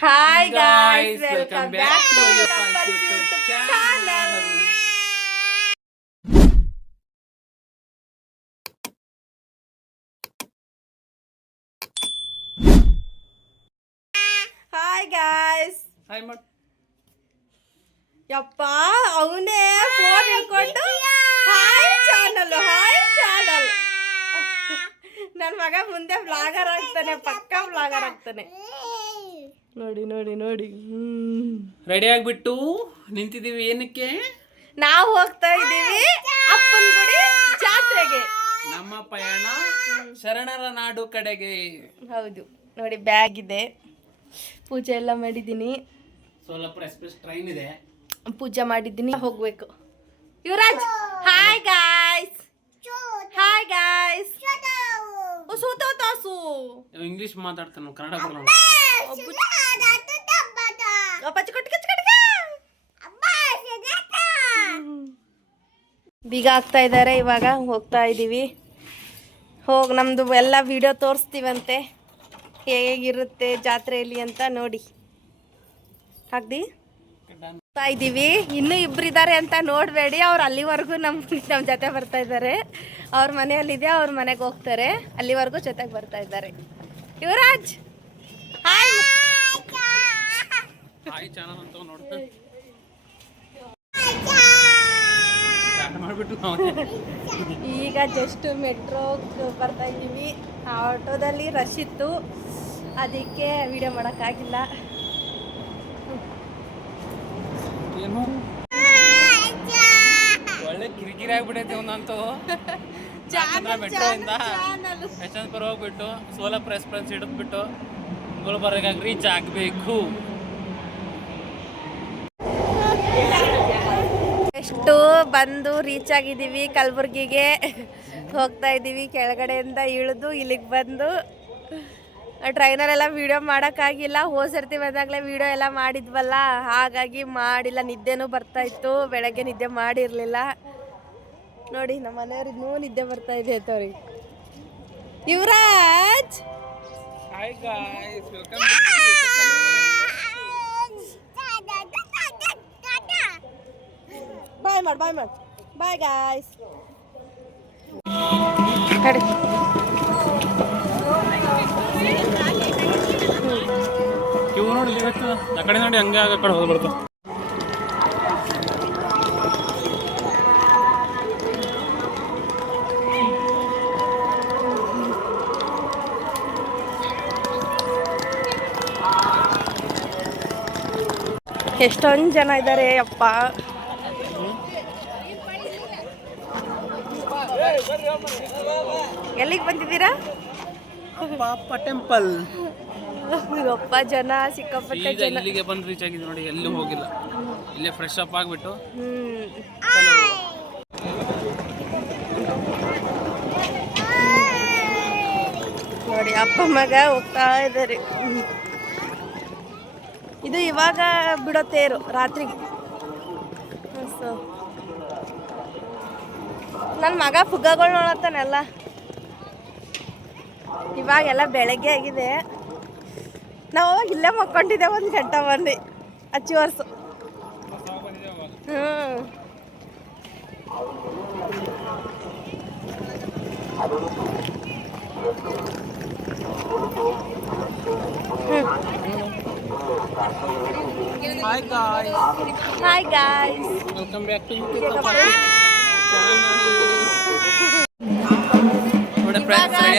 Hi guys, welcome back to your YouTube channel. Hi guys. Hi Mud. ಯಪ್ಪ ಅವನೇ phone ಹಿಡ್ಕೊಂಡು hi channel ನನ್ನ ಮಗ ಮುಂದೆ ವ್ಲಾಗರ್ ಆಗ್ತಾನೆ, ಪಕ್ಕಾ ವ್ಲಾಗರ್ ಆಗ್ತಾನೆ. ನೋಡಿ ನೋಡಿ ನೋಡಿ. ರೆಡಿ ಆಗಿಬಿಟ್ಟು ನಿಂತಿದ್ದೀವಿ. ಏನಕ್ಕೆ? ನಾವು ಹೋಗ್ತಾ ಇದ್ದೀವಿ ಅಪ್ಪನ ಗುಡಿ ಜಾತ್ರೆಗೆ. ನಮ್ಮ ಪಯಣ ಶರಣರ ನಾಡು ಕಡೆಗೆ. ಹೌದು ನೋಡಿ, ಬ್ಯಾಗ್ ಇದೆ, ಪೂಜೆ ಎಲ್ಲ ಮಾಡಿದ್ದೀನಿ. ಸೋಲಾಪುರ ಎಕ್ಸ್ಪ್ರೆಸ್ ಟ್ರೈನ್ ಇದೆ, ಪೂಜೆ ಮಾಡಿದ್ದೀನಿ, ಹೋಗ್ಬೇಕು. Yuvraj hi guys. Hi guys. English ಮಾತಾಡ್ತಾನೆ, ಕನ್ನಡ ಬರಲ್ಲ. ಬೀಗ ಆಗ್ತಾ ಇದ್ದಾರೆ, ಇವಾಗ ಹೋಗ್ತಾ ಇದ್ದೀವಿ. ನಮ್ದು ಎಲ್ಲ ವಿಡಿಯೋ ತೋರಿಸ್ತೀವಂತೆ, ಹೇಗಿರುತ್ತೆ ಜಾತ್ರೆಯಲ್ಲಿ ಅಂತ ನೋಡಿ. ಹಾಕ್ದಿ ಹೋಗ್ತಾ ಇದ್ದೀವಿ. ಇನ್ನೂ ಇಬ್ಬರಿದ್ದಾರೆ ಅಂತ ನೋಡಬೇಡಿ, ಅವ್ರು ಅಲ್ಲಿವರೆಗೂ ನಮ್ಮ ಜೊತೆ ಬರ್ತಾ ಇದ್ದಾರೆ. ಅವ್ರ ಮನೆಯಲ್ಲಿದೆ, ಅವ್ರ ಮನೆಗೆ ಹೋಗ್ತಾರೆ, ಅಲ್ಲಿವರೆಗೂ ಜೊತೆಗೆ ಬರ್ತಾ ಇದ್ದಾರೆ. ಯುವರಾಜ್ ಹಾಯ್. ಹಾಯ್ ಚಾನಲ್ ಅಂತ ನೋಡ್ತಾ ಈಗ ಜಸ್ಟ್ ಮೆಟ್ರೋ ಬರ್ತಾ ಇದ್ದೀವಿ. ಆಟೋದಲ್ಲಿ ರಶ್ ಇತ್ತು, ಅದಕ್ಕೆ ವಿಡಿಯೋ ಮಾಡೋಕ್ಕಾಗಿಲ್ಲ. ಏನು ಒಳ್ಳೆ ಕಿರಿಕಿರಿ ಆಗ್ಬಿಟ್ಟೈತೆ ಒಂದಂತೂ. ಮೆಟ್ರೋ ಇಂದ ಯಶವಂತಪುರ ಹೋಗ್ಬಿಟ್ಟು ಸೋಲಾಪುರ ಎಕ್ಸ್ಪ್ರೆಸ್ ಹಿಡಿದ್ಬಿಟ್ಟು ಗುಲ್ಬರ್ಗಾಗ ರೀಚ್ ಆಗಬೇಕು. ಎಷ್ಟು ಬಂದು ರೀಚ್ ಆಗಿದ್ದೀವಿ, ಕಲಬುರ್ಗಿಗೆ ಹೋಗ್ತಾ ಇದ್ದೀವಿ. ಕೆಳಗಡೆಯಿಂದ ಇಳಿದು ಇಲ್ಲಿಗೆ ಬಂದು ಟ್ರೈನರೆಲ್ಲ ವೀಡಿಯೋ ಮಾಡೋಕ್ಕಾಗಿಲ್ಲ. ಹೋದ್ಸರ್ತಿ ಬಂದಾಗಲೇ ವೀಡಿಯೋ ಎಲ್ಲ ಮಾಡಿದ್ವಲ್ಲ, ಹಾಗಾಗಿ ಮಾಡಿಲ್ಲ. ನಿದ್ದೆನೂ ಬರ್ತಾಯಿತ್ತು, ಬೆಳಗ್ಗೆ ನಿದ್ದೆ ಮಾಡಿರಲಿಲ್ಲ. ನೋಡಿ ನಮ್ಮ ಮನೆಯವ್ರು ಇನ್ನೂ ನಿದ್ದೆ ಬರ್ತಾ ಇದೆ ಅಂತವ್ರಿಗೆ. ಯುವರಾಜ್ ಬಾಯ್ ಮಾಡಿ ಬಾಯ್ ಗಾಯ್ಸ್. ಕ್ಯೂ ನೋಡಿ ಆ ಕಡೆ ನೋಡಿ, ಹಂಗೆ ಆಗ ಕಡೆ ಹೋಗಿ ಬರ್ತಾ. ಎಷ್ಟೊಂದು ಜನ ಇದ್ದಾರೆ ಅಪ್ಪ. ಎಲ್ಲಿಗೆ ಬಂದಿದ್ದೀರಾ? ಅಪ್ಪ ಟೆಂಪಲ್. ಅಪ್ಪ ಜನ ಸಿಕ್ಕಾಪಟ್ಟೆ ಜನ. ಇಲ್ಲಿಗೆ ಬಂದು ರೀಚ್ ಆಗಿದೆ ನೋಡಿ, ಎಲ್ಲೂ ಹೋಗಿಲ್ಲ. ಇಲ್ಲೇ ಫ್ರೆಶ್ ಅಪ್ ಆಗಿಬಿಟ್ಟು ನೋಡಿ ಅಪ್ಪ ಮಗ ಹೋಗ್ತಾ ಇದ್ದಾರೆ. ಇದು ಇವಾಗ ಬಿಡೋ ತೇರು ರಾತ್ರಿಗೆ. ನನ್ನ ಮಗ ಫುಗ್ಗಗಳು ನೋಡತ್ತಾನೆಲ್ಲ. ಇವಾಗೆಲ್ಲ ಬೆಳಗ್ಗೆ ಆಗಿದೆ. ನಾವು ಅವಾಗ ಇಲ್ಲೇ ಮಕ್ಕೊಂಡಿದ್ದೆ, 1 ಗಂಟೆ ಬಂದು ಹಚ್ಚಿ ವರ್ಷ. Hi guys. Hi guys. Welcome back to YouTube channel.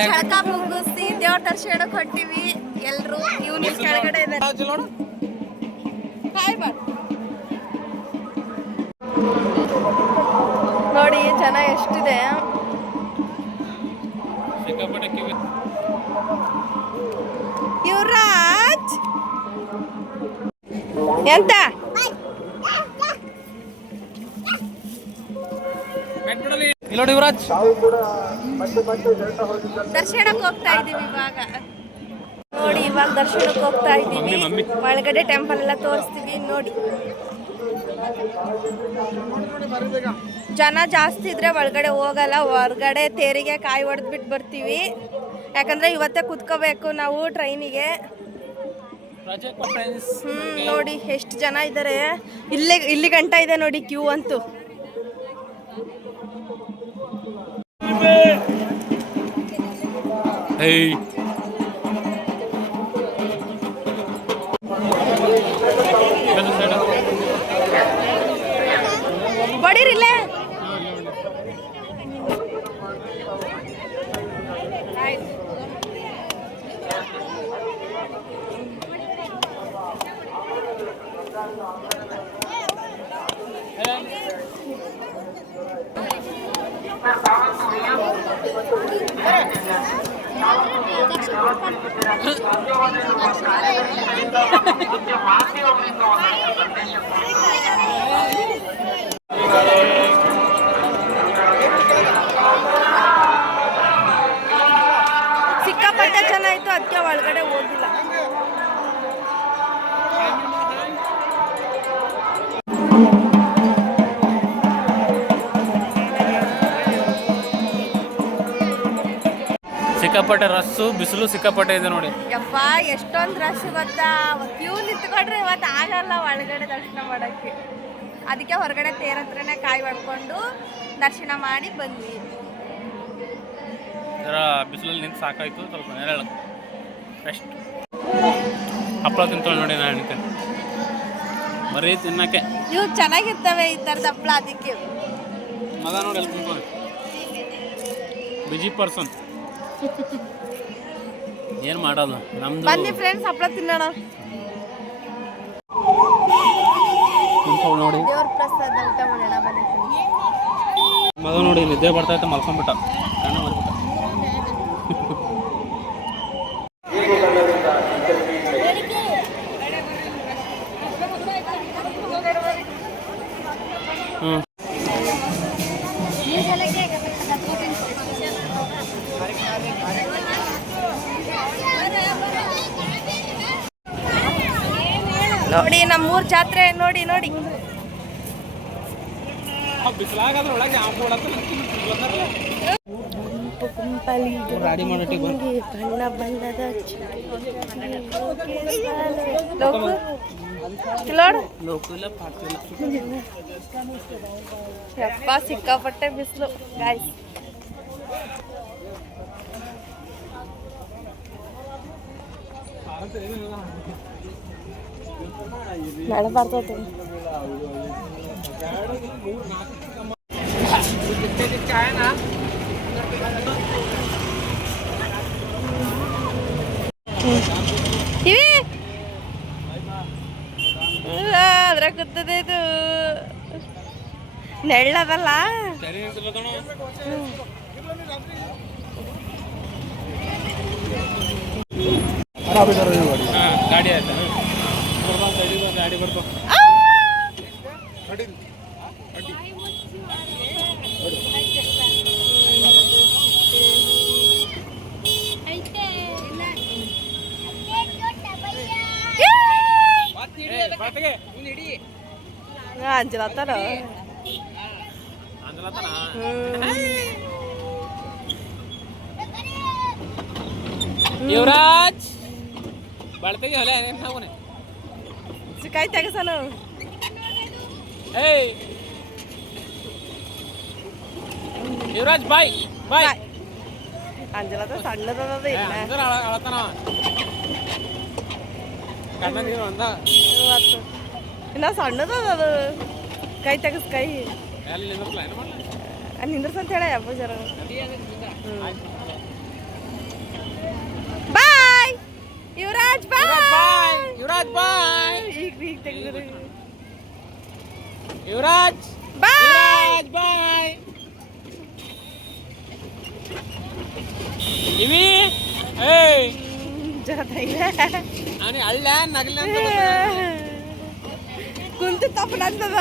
ಝಳಕ ಮುಗಿಸಿ ದೇವ್ರ ದರ್ಶನಕ್ಕೆ ಹೊಂಟಿವಿ ಎಲ್ರು. ಇವನು ಕೆಳಗಡೆ ಇದ್ದಾರೆ. ಹಾಯ್ ಬಾ. ನೋಡಿ ಜನ ಎಷ್ಟಿದೆ. ಯುವರಾಜ್ ಎಂತ ನೋಡಿ ಯುವರಾಜ್, ದರ್ಶನಕ್ಕೆ ಹೋಗ್ತಾ ಇದೀವಿ ಇವಾಗ. ನೋಡಿ ಇವಾಗ ದರ್ಶನಕ್ಕೆ ಹೋಗ್ತಾ ಇದ್ದೀವಿ. ಒಳಗಡೆ ಟೆಂಪಲ್ ಎಲ್ಲ ತೋರಿಸ್ತೀವಿ ನೋಡಿ. ಜನ ಜಾಸ್ತಿ ಇದ್ರೆ ಒಳಗಡೆ ಹೋಗಲ್ಲ, ಹೊರಗಡೆ ತೇರಿಗೆ ಕಾಯಿ ಹೊಡೆದ್ಬಿಟ್ಟು ಬರ್ತೀವಿ. ಯಾಕಂದರೆ ಇವತ್ತೇ ಕುತ್ಕೋಬೇಕು ನಾವು ಟ್ರೈನಿಗೆ. ನೋಡಿ ಎಷ್ಟು ಜನ ಇದ್ದಾರೆ. ಇಲ್ಲಿ ಗಂಟ ಇದೆ ನೋಡಿ ಕ್ಯೂ ಅಂತೂ. ಬಡೀರಿಲ್ಲೇ ಸಿಕ್ಕಾಪಟ್ಟೆ ಚೆನ್ನಾಗಿತ್ತು, ಅದಕ್ಕೆ ಒಳಗಡೆ ಹೋಗಿಲ್ಲ. ಸಿಕ್ಕಾಪಟ್ಟೆ ರಸ್ಸು, ಬಿಸಿಲು ಸಿಕ್ಕಾಪಟ್ಟೆ ಇದೆ ನೋಡಿ. ಯಪ್ಪ ಎಷ್ಟೊಂದು ರಶ್ ಗೊತ್ತಾ. ಕ್ಯೂ ನಿಂತ್ಕೊಂಡ್ರೆ ಇವತ್ತು ಆಗಲ್ಲ ಒಳಗಡೆ ದರ್ಶನ ಮಾಡೋಕ್ಕೆ. ಅದಕ್ಕೆ ಹೊರಗಡೆ ತೇರ ಹತ್ರನೇ ಕಾಯಿ ಮಾಡ್ಕೊಂಡು ದರ್ಶನ ಮಾಡಿ ಬಂದ್ವಿ. ಜರ ಬಿಸಿಲಲ್ಲಿ ನಿಂತು ಸಾಕಾಯ್ತು, ಸ್ವಲ್ಪ ನೆರಳು ಬೆಸ್ಟ್. ಹಪ್ಪಳ ತಿಂತಾಳೆ ನೋಡಿ, ನಾನು ಹೇಳ್ತೇನೆ ಬರೀ ತಿನ್ನಕ್ಕೆ. ಇವು ಚೆನ್ನಾಗಿರ್ತವೆ ಈ ಥರದ ಹಪ್ಪಳ, ಅದಕ್ಕೆ. ಮಗ ನೋಡಿ ಎಲ್ಲಿ ಕುಂತಾನೆ, ಬಿಜಿ ಪರ್ಸನ್. ಏನು ಮಾಡೋದು ನಮ್ದು. ಬನ್ನಿ ಫ್ರೆಂಡ್ಸ್, ಹಪ್ಪಳ ತಿನ್ನೋಣ. ನೋಡಿ ದೇವ್ರ ಪ್ರಸಾದ ಊಟ ಮಾಡೋಣ ಬನ್ನಿ. ಮಗ ನೋಡಿ ನಿದ್ದೆ ಬರ್ತೈತೆ, ಮಲ್ಕೊಂಡ್ಬಿಟ್ಟ, ಕಣ್ಣು ಮಲ್ಬಿಟ್ಟ. ನೋಡಿ ನಮ್ಮೂರ್ ಜಾತ್ರೆ ನೋಡಿ ನೋಡಿ. ಗಾಡಿ ಮಾಡೋಟಿ ಬಣ್ಣ ಬಣ್ಣದ ಯಪ್ಪ ಸಿಕ್ಕಾಪಟ್ಟೆ ಬಿಸಿಲು ಗಾಯ್ಸ್. ನಾಳೆ ಬರ್ತೈತೆ. ಇವಿ ಅದ್ರ ಕೂತದೆ ಇದು ನೆಳ್ಳದಲ್ಲ. ಗಾಡಿ ಆಯ್ತಾ, ಗಾಡಿ ಬರ್ಕೊ. ಅಂಜಲತ್ತಾರ ಯುವರಾಜ್ ಬಳ್ತೆಗೆ ಹೊಲೆ ಹಾಕೋನೆ ಕಾಯಿ ತೆಗಸನು. ಏಯ್ ಯುವರಾಜ್ ಬಾಯ್ ಬಾಯ್. ಅಂಜಲತ್ತ ಸಣ್ಣದದ ಇಲ್ಲ ಅಳತನ ಕಣ್ಣ ನೀರು ಅಂದ ಇನ್ನ ಸಣ್ಣದದ ಅದು. ಕೈ ತೆಗಸ್ ಕೈ ಎಲ್ಲಿ ನಿಂದ್ರಲ್ಲ ಏನು ಮಾಡಲ್ಲ, ಅಲ್ಲಿ ನಿಂದ್ರಸಂತ ಹೇಳ ಯಪ್ಪ ಜರ. ಬಾಯ್ ಯುವರಾಜ್ ಬಾಯ್. ಯುವರಾಜ್ ಬಾಯ್. ಈಗ ತೆಗೆದ್ರು ಯುವರಾಜ್ ಬಾಯ್ ಬಾಯ್. ಇವಿ ಏಯ್ ಜರ ತೈಲ ಅವನಿ ಅಳ್ಳ ನಗಲ ಅಂತ ಕುಂತು ತಪ್ಪನಂತದ.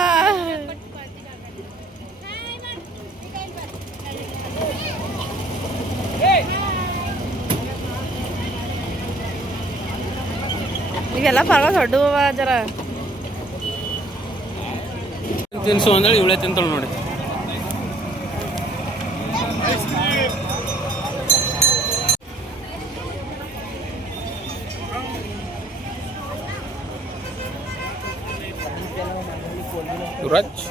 ಈಗೆಲ್ಲ ಪರವ ದೊಡ್ಡ ಜರ ತಿನ್ಸು ಅಂದ್ರೆ ಇವಳೆ ತಿಂತಾಳು ನೋಡಿ. Yuvraj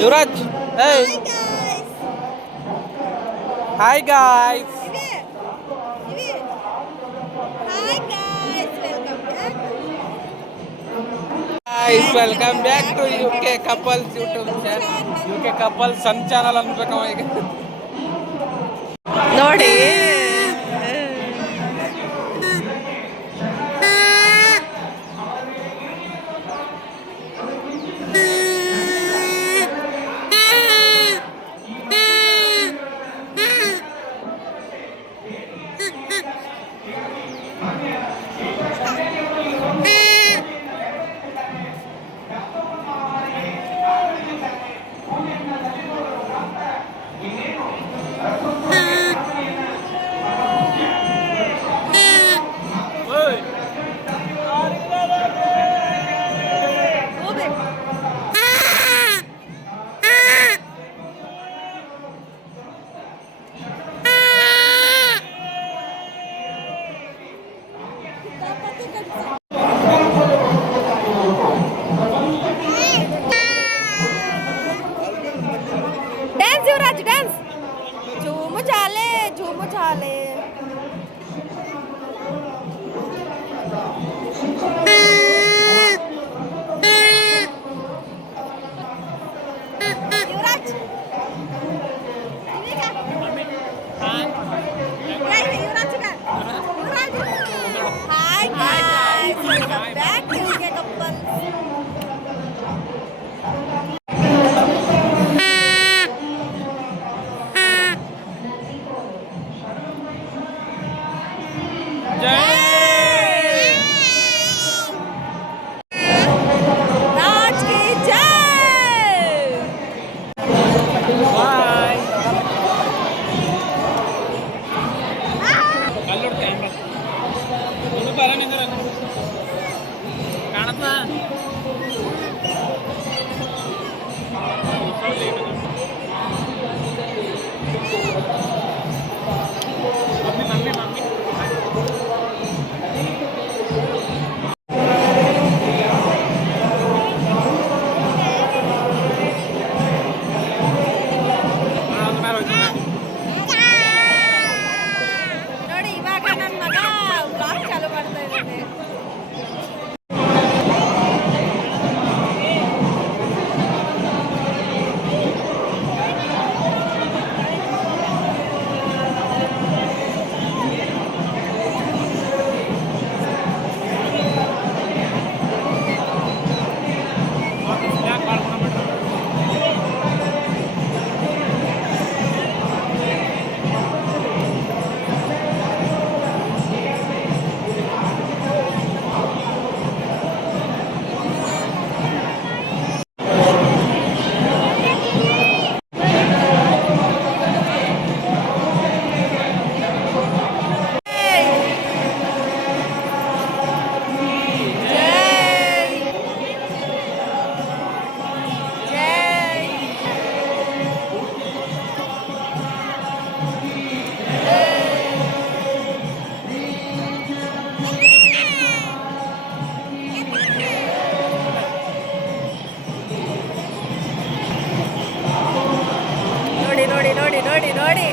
Yuvraj hi guys guys, welcome back to UK Couples YouTube channel. UK Couples ಸನ್ ಚಾನಲ್ ಅನ್ಬೇಕವ ಈಗ. ನೋಡಿ ಡ್ಯಾನ್ಸ್ ಯುವರಾಜ್ ಡ್ಯಾನ್ಸ್ ಝೂಮು ಚಾಲೆ ಝೂಮು ಚಾಲೆ Yuvraj hi guys welcome back to UK couples राज की जय ಬಾಯ್ ಅಲ್ಲೋಡ್ ಕ್ಯಾಮ್ರಾ ಇದು ಬರನಿಂದ್ರ ಕಾಣತ್ತಾ ಮಮ್ಮಿ ಮಮ್ಮಿ ನೋಡಿ ಇವಾಗ ನನ್ನ ಮಗ ಬ್ಲಾಗ್ ಚಾಲು ಮಾಡ್ತಾ ಇದ್ದಾನೆ ನೋಡಿ ನೋಡಿ ನೋಡಿ ನೋಡಿ ನೋಡಿ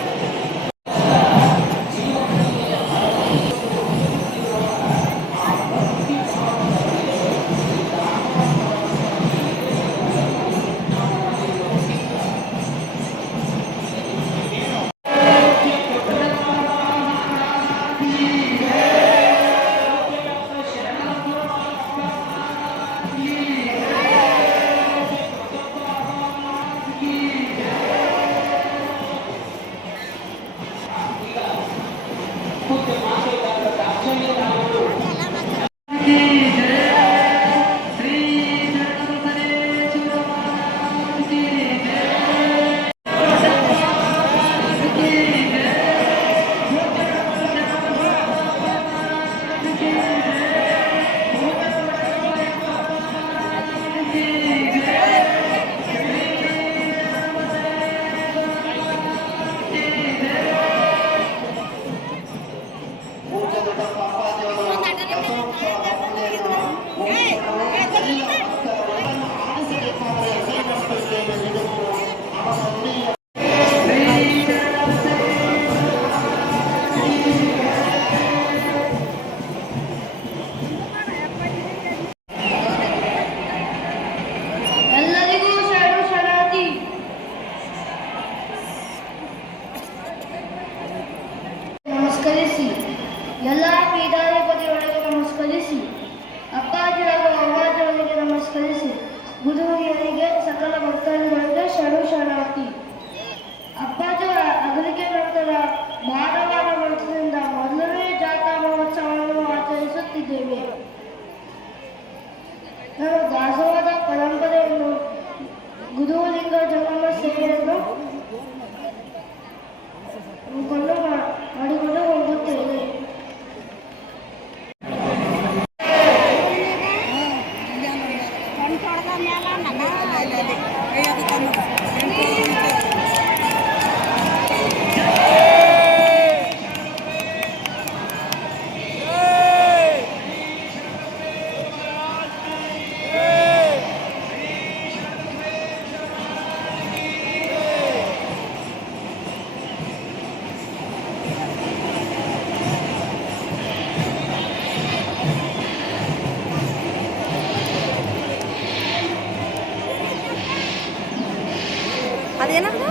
ಅದೇನದು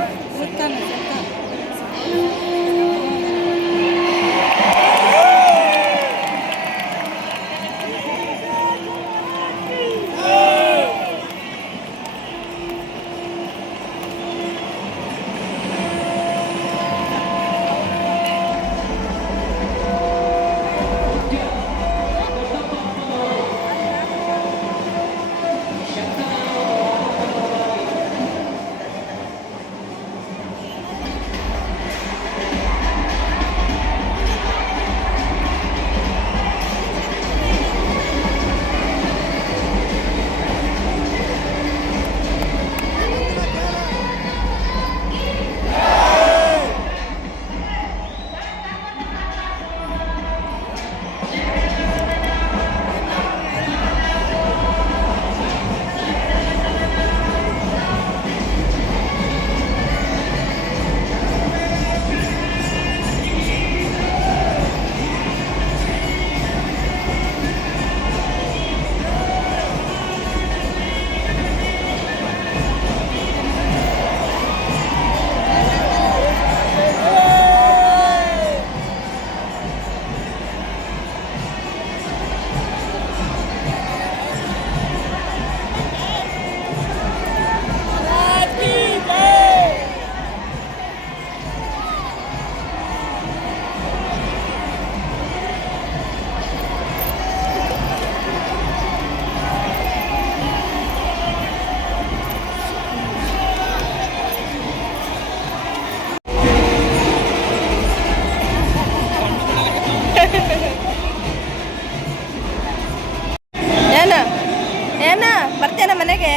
ಏನ ಬರ್ತೇನ ಮನೆಗೆ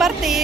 ಬರ್ತೀ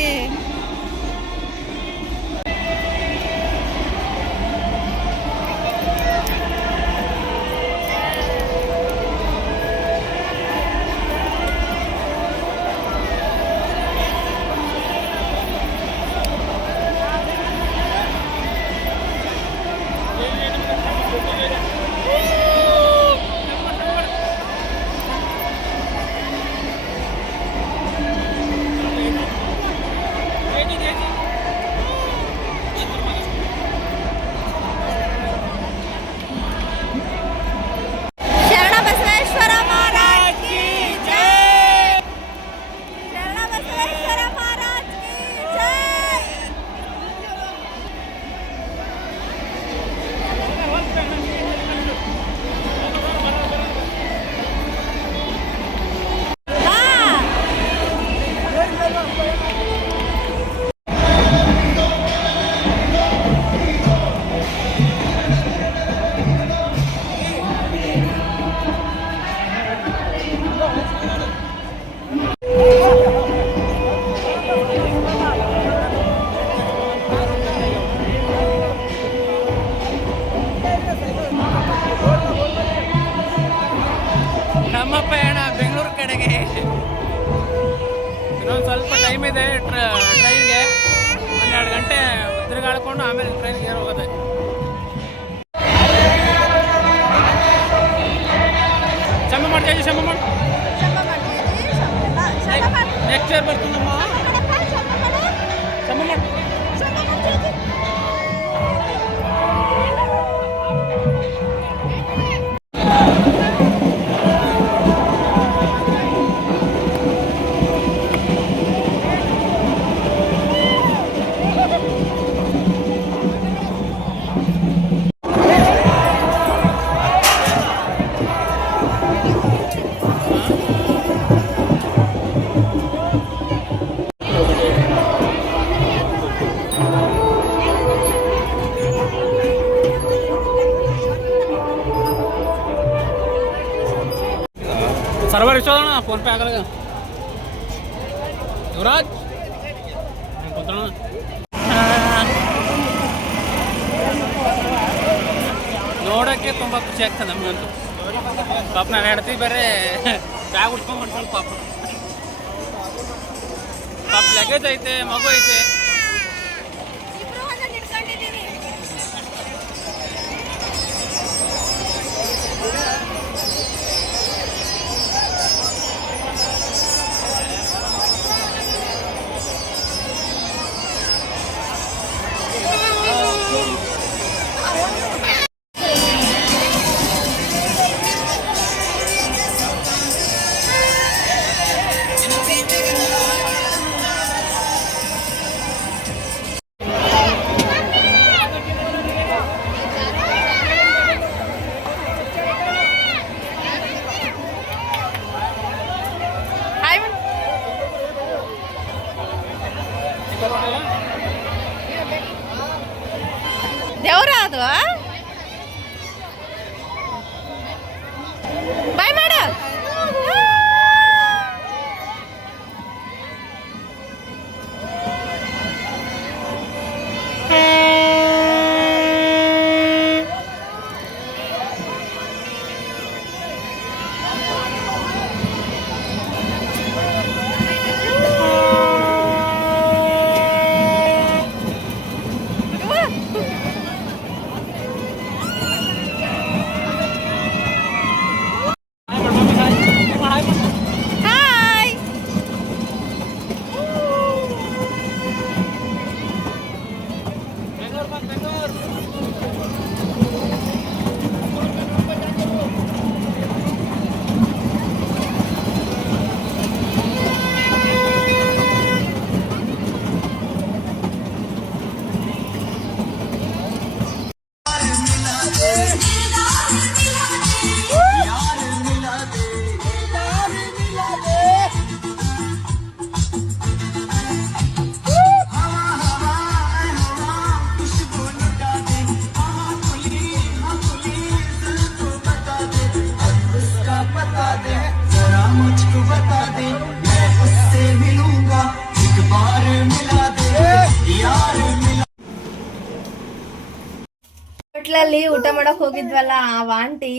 ನಮ್ಮ ಪಯಣ ಬೆಂಗಳೂರು ಕಡೆಗೆ ಇನ್ನೊಂದು ಸ್ವಲ್ಪ ಟೈಮ್ ಇದೆ ಟ್ರೈನ್ಗೆ 12 ಗಂಟೆ ತಿರುಗಾಡ್ಕೊಂಡು ಆಮೇಲೆ ಟ್ರೈನ್ಗೆ ಏರ್ ಹೋಗೋದೆ. ಶಮ ಮಾಡ್ತೀವಿ ಶಮ ಮಾಡಿ ನೆಕ್ಸ್ಟ್ ಇಯರ್ ಬರ್ತೀನಿ ನಮ್ಮ ಶಮ ಮಾಡಿ ಸರ್ವರ್ ಇಷ್ಟೋಣ ಫೋನ್ ಪೇ ಆಗಲ್ಲ ಯುವರಾಜ್ ಕುಂತ್ಕೊಳ್ಳೋಣ. ನೋಡೋಕ್ಕೆ ತುಂಬ ಖುಷಿ ಆಗ್ತದೆ ನಮಗಂತೂ. ಪಾಪ ನಾನು ಹೆಡ್ತಿ ಬೇರೆ ಬ್ಯಾಗ್ ಉಟ್ಕೊಂಡು ಹೊಂಟ್ಕೊಂಡು ಪಾಪ ಲಗೇಜ್ ಐತೆ, ಮಗು ಐತೆ. ದೇವ್ರ ಅದು ಬಾಯ್ ಮಾಡ. ಹಾಯ್. ಹೋಟ್ಲಲ್ಲಿ ಊಟ ಮಾಡಕ್ ಹೋಗಿದ್ವಲ್ಲ, ಆ ಆಂಟಿ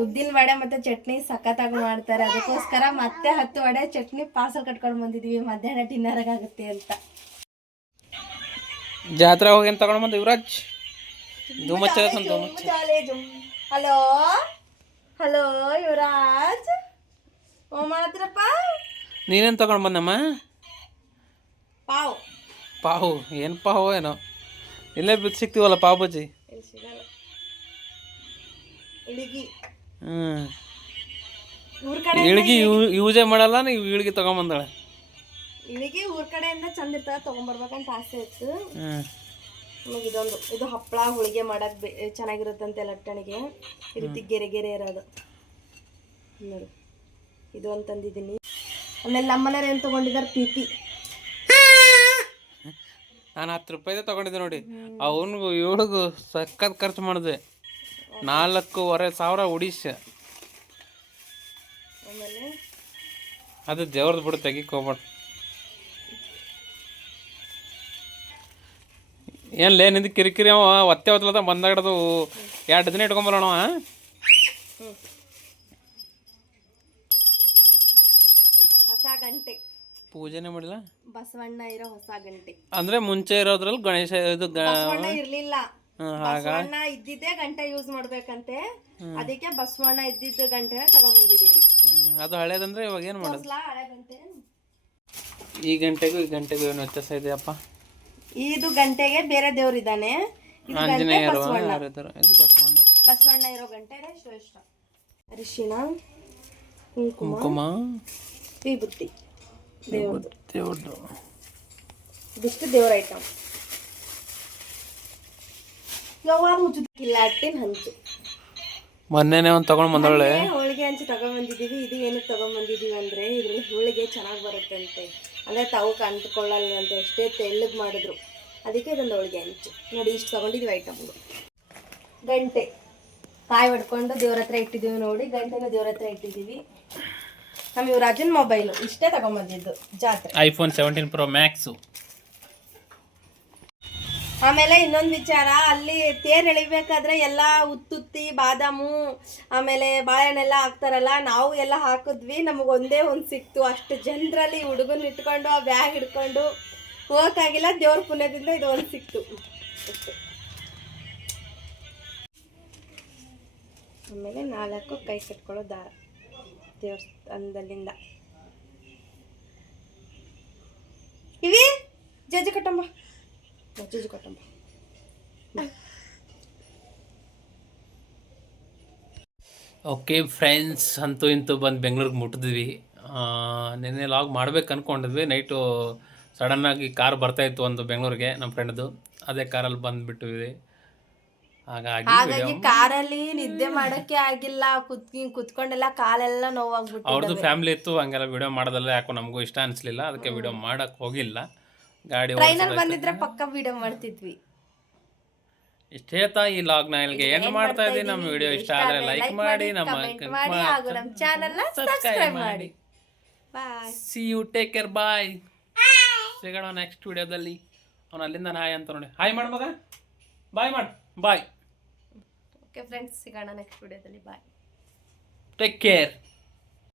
ಉದ್ದಿನ ವಡೆ ಮತ್ತೆ ಚಟ್ನಿ ಸಖತ್ತಾಗಿ ಮಾಡ್ತಾರೆ. ಅದಕ್ಕೋಸ್ಕರ ಮತ್ತೆ 10 ವಡೆ ಚಟ್ನಿ ಪಾರ್ಸಲ್ ಕಟ್ಕೊಂಡು ಬಂದಿದ್ವಿ, ಮಧ್ಯಾಹ್ನ ಡಿನ್ನರ್ ಆಗುತ್ತೆ ಅಂತ. ಜಾತ್ರೆ ಹೋಗಿ ಅಂತ ತಗೊಂಡು ಬಂದು ಯುವರಾಜ್ ಹಲೋ ಹಲೋ ಯುವರಾಜ್, ಓ ಮಾಡತ್ರಪ್ಪ. ನೀನೇನು ತಗೊಂಡು ಬಂದಮ್ಮ? ಪಾವ್. ಪಾವು ಏನು ಪಾವು ಏನೋ, ಇಲ್ಲೇ ಬಿದ್ದು ಸಿಗ್ತೀವಲ್ಲ ಪಾವ್ ಬಜ್ಜಿ. ಇಳಿಗಿ ಯೂಸೇ ಮಾಡಲ್ಲ, ನೀವು ಇಳಿಗೆ ತಗೊಂಬಂದಾಳೆ. ಇಳಿಗೆ ಊರ್ ಕಡೆಯಿಂದ ಚಂದ ಇರ್ತಾವ, ತಗೊಂಡ್ಬರ್ಬೇಕಂತ ಆಸೆ ಇತ್ತು. ನಮಗೆ ಇದು ಹಪ್ಪಳ ಹೋಳಿಗೆ ಮಾಡಕ್ ಚೆನ್ನಾಗಿರುತ್ತಂತೆ ಲಟ್ಟಣಿಗೆ. ಈ ರೀತಿ ಗೆರೆ ಗೆರೆ ಇರೋದು ನೋಡಿ, ಇದು ಅಂತ ತಂದಿದ್ದೀನಿ. ಆಮೇಲೆ ನಮ್ಮನೆಯವ್ರು ಏನು ತಗೊಂಡಿದ್ದಾರೆ, ಪಿಪಿ. ನಾನು 10 ರೂಪಾಯಿದೆ ತಗೊಂಡಿದ್ದೆ ನೋಡಿ. ಅವನಿಗೂ 7ಗೂ ಸಖತ್ ಖರ್ಚು ಮಾಡಿದೆ, 4,500 ಒಡಿಶಾ. ಆಮೇಲೆ ಅದು ದೇವ್ರದ್ದು ಬಿಡು, ತೆಗಿಕ್ ಹೋಗ್ಬೇಡ. ಏನ್ಲೇ ನಿಂದು ಕಿರಿಕಿರಿ ಅವ ಒತ್ತೆ ಹೊತ್ತಲದ ಬಂದಾಗಡದು 2 ದಿನ ಇಟ್ಕೊಂಬರೋಣ. ಹೊಸ ಗಂಟೆ ಪೂಜೆನೇ ಮಾಡಿಲ್ಲ, ಬಸವಣ್ಣ ಇರೋ ಹೊಸ ಗಂಟೆ. ಅಂದ್ರೆ ಮುಂಚೆ ಇರೋದ್ರಲ್ಲಿ ಗಣೇಶ ಇದು ಬಸವಣ್ಣ ಇರ್ಲಿಲ್ಲ, ಬಸವಣ್ಣ ಇದ್ದಿದ್ದೇ ಗಂಟೆ ಯೂಸ್ ಮಾಡ್ಬೇಕಂತೆ. ಅದಕ್ಕೆ ಬಸವಣ್ಣ ಇದ್ದಿದ್ದ ಗಂಟೆನ ತಗೊಂಡ್ಬಂದಿದೀವಿ. ಅದು ಹಳೇದಂದ್ರೆ ಇವಾಗ ಏನು ಮಾಡೋದು? ಹಳೆ ಗಂಟೆ. ಈ ಗಂಟೆಗೂ ಈ ಗಂಟೆಗೂ ಏನು ವ್ಯತ್ಯಾಸ ಇದೆಯಪ್ಪ? ಇದು ಗಂಟೆಗೆ ಬೇರೆ ದೇವ್ರಿದ್ದಾನೆ, ಆಂಜನೇಯರು ಇದು ಬಸವಣ್ಣ. ಬಸವಣ್ಣ ಇರೋ ಗಂಟೆ ಶ್ರೇಷ್ಠ. ಅರಿಶಿಣ, ಕುಂಕುಮ, ವಿಭೂತಿ, ದೇವ್ರದ್ದು ಇದಿಷ್ಟು ದೇವ್ರ ಐಟಮ್. ಕಿಲಾಟಿನ ಹಂಚು ಮೊನ್ನೆನೇ ಒಂದು ತಗೊಂಡು ಬಂದವಳೆ. ಹೋಳಿಗೆ ಹಂಚು ತಗೊಂಡ್ಬಂದಿದ್ದೀವಿ. ಇದು ಏನಕ್ಕೆ ತಗೊಂಡ್ಬಂದಿದ್ದೀವಿ ಅಂದರೆ ಇದ್ರಲ್ಲಿ ಹೋಳಿಗೆ ಚೆನ್ನಾಗಿ ಬರುತ್ತೆ ಅಂತೆ, ಅಂದರೆ ತವಕ್ಕೆ ಅಂಟ್ಕೊಳ್ಳಲ್ಲ ಅಂತ, ಎಷ್ಟೇ ತೆಳ್ಳಗೆ ಮಾಡಿದ್ರು. ಅದಕ್ಕೆ ಇದೊಂದು ಹೋಳಿಗೆ ಹಂಚು ನೋಡಿ. ಇಷ್ಟು ತಗೊಂಡಿದ್ದೀವಿ ಐಟಮ್ಗಳು. ಗಂಟೆ ಕಾಯಿ ಹೊಡ್ಕೊಂಡು ದೇವ್ರ ಹತ್ರ ಇಟ್ಟಿದ್ದೀವಿ ನೋಡಿ. ಗಂಟೆನೂ ದೇವ್ರ ಹತ್ರ ಇಟ್ಟಿದ್ದೀವಿ. ನಮ್ಮ ಯುವರಾಜನ್ ಮೊಬೈಲು ಇಷ್ಟೇ ತಗೊಂಬಂದಿದ್ದು ಜಾತ್ರೆ. IPhone 17 Pro Max. ಆಮೇಲೆ ಇನ್ನೊಂದು ವಿಚಾರ, ಅಲ್ಲಿ ತೇರು ಎಳಿಬೇಕಾದ್ರೆ ಎಲ್ಲ ಉತ್ತುತ್ತಿ ಬಾದಾಮು ಆಮೇಲೆ ಬಾಳೆಹಣ್ಣೆಲ್ಲ ಹಾಕ್ತಾರಲ್ಲ, ನಾವು ಎಲ್ಲ ಹಾಕಿದ್ವಿ. ನಮಗೊಂದೇ ಒಂದು ಸಿಕ್ತು. ಅಷ್ಟು ಜನರಲ್ಲಿ ಹುಡುಗನ ಇಟ್ಕೊಂಡು ಆ ಬ್ಯಾಗ್ ಹಿಡ್ಕೊಂಡು ಹೋಗೋಕ್ಕಾಗಿಲ್ಲ. ದೇವ್ರ ಪುಣ್ಯದಿಂದ ಇದು ಒಂದು ಸಿಕ್ತು. ಆಮೇಲೆ 4 ಕೈ ಕಟ್ಕೊಳ್ಳೋ ದಾರ ದೇವಸ್ಥಾನದಲ್ಲಿಂದ. ಇವಿ ಜಜ್ಜಿ ಕಟ್ಟಂಬ. ಓಕೆ ಫ್ರೆಂಡ್ಸ್, ಅಂತೂ ಇಂತೂ ಬಂದು ಬೆಂಗಳೂರಿಗೆ ಮುಟ್ಟಿದ್ವಿ. ನಿನ್ನೆ ಲಾಗ್ ಮಾಡ್ಬೇಕು ಅಂದ್ಕೊಂಡಿದ್ವಿ. ನೈಟು ಸಡನ್ನಾಗಿ ಕಾರ್ ಬರ್ತಾಯಿತ್ತು ಒಂದು ಬೆಂಗಳೂರಿಗೆ, ನಮ್ಮ ಫ್ರೆಂಡ್ದು. ಅದೇ ಕಾರಲ್ಲಿ ಬಂದುಬಿಟ್ಟಿದ್ವಿ. ಹಾಗಾಗಿ ಕಾರಲ್ಲಿ ನಿದ್ದೆ ಮಾಡೋಕ್ಕೆ ಆಗಿಲ್ಲ. ಕುತ್ಕೊಂಡೆಲ್ಲ ಕಾಲೆಲ್ಲ ನೋವಾಗ್ಬಿಟ್ಟು ಅವ್ರದ್ದು ಫ್ಯಾಮಿಲಿ ಇತ್ತು, ಹಂಗೆಲ್ಲ ವಿಡಿಯೋ ಮಾಡೋದಲ್ಲ. ಯಾಕೋ ನಮಗೂ ಇಷ್ಟ ಅನಿಸ್ಲಿಲ್ಲ, ಅದಕ್ಕೆ ವಿಡಿಯೋ ಮಾಡೋಕ್ಕೆ ಹೋಗಿಲ್ಲ. ಗಾಡಿ ಟ್ರೈನಲ್ಲಿ ಬಂದಿದ್ರೆ ಪಕ್ಕ ವಿಡಿಯೋ ಮಾಡ್ತಿದ್ವಿ. ಇಷ್ಟ ಹೇಳ್ತಾ ಈ ಲಾಗ್ನ ಇಲ್ಲಿಗೆ ಎಂಡ್ ಮಾಡ್ತಾ ಇದ್ದೀವಿ. ನಮ್ಮ ವಿಡಿಯೋ ಇಷ್ಟ ಆದರೆ ಲೈಕ್ ಮಾಡಿ, ನಮ್ಮ ಚಾನಲ್ನ ಸಬ್ಸ್ಕ್ರೈಬ್ ಮಾಡಿ. ಬಾಯ್. ಸಿ ಯು, ಟೇಕ್ ಕೇರ್, ಬಾಯ್. ಸಿಗೋಣ ನೆಕ್ಸ್ಟ್ ವಿಡಿಯೋದಲ್ಲಿ. ಅವನು ಅಲ್ಲಿಂದ ಹಾಯ್ ಅಂತ ನೋಡಿ. ಹಾಯ್ ಮಾಡು ಮಗ, ಬಾಯ್ ಮಾಡು, ಬಾಯ್. ಓಕೆ ಫ್ರೆಂಡ್ಸ್, ಸಿಗೋಣ ನೆಕ್ಸ್ಟ್ ವಿಡಿಯೋದಲ್ಲಿ. ಬಾಯ್, ಟೇಕ್ ಕೇರ್.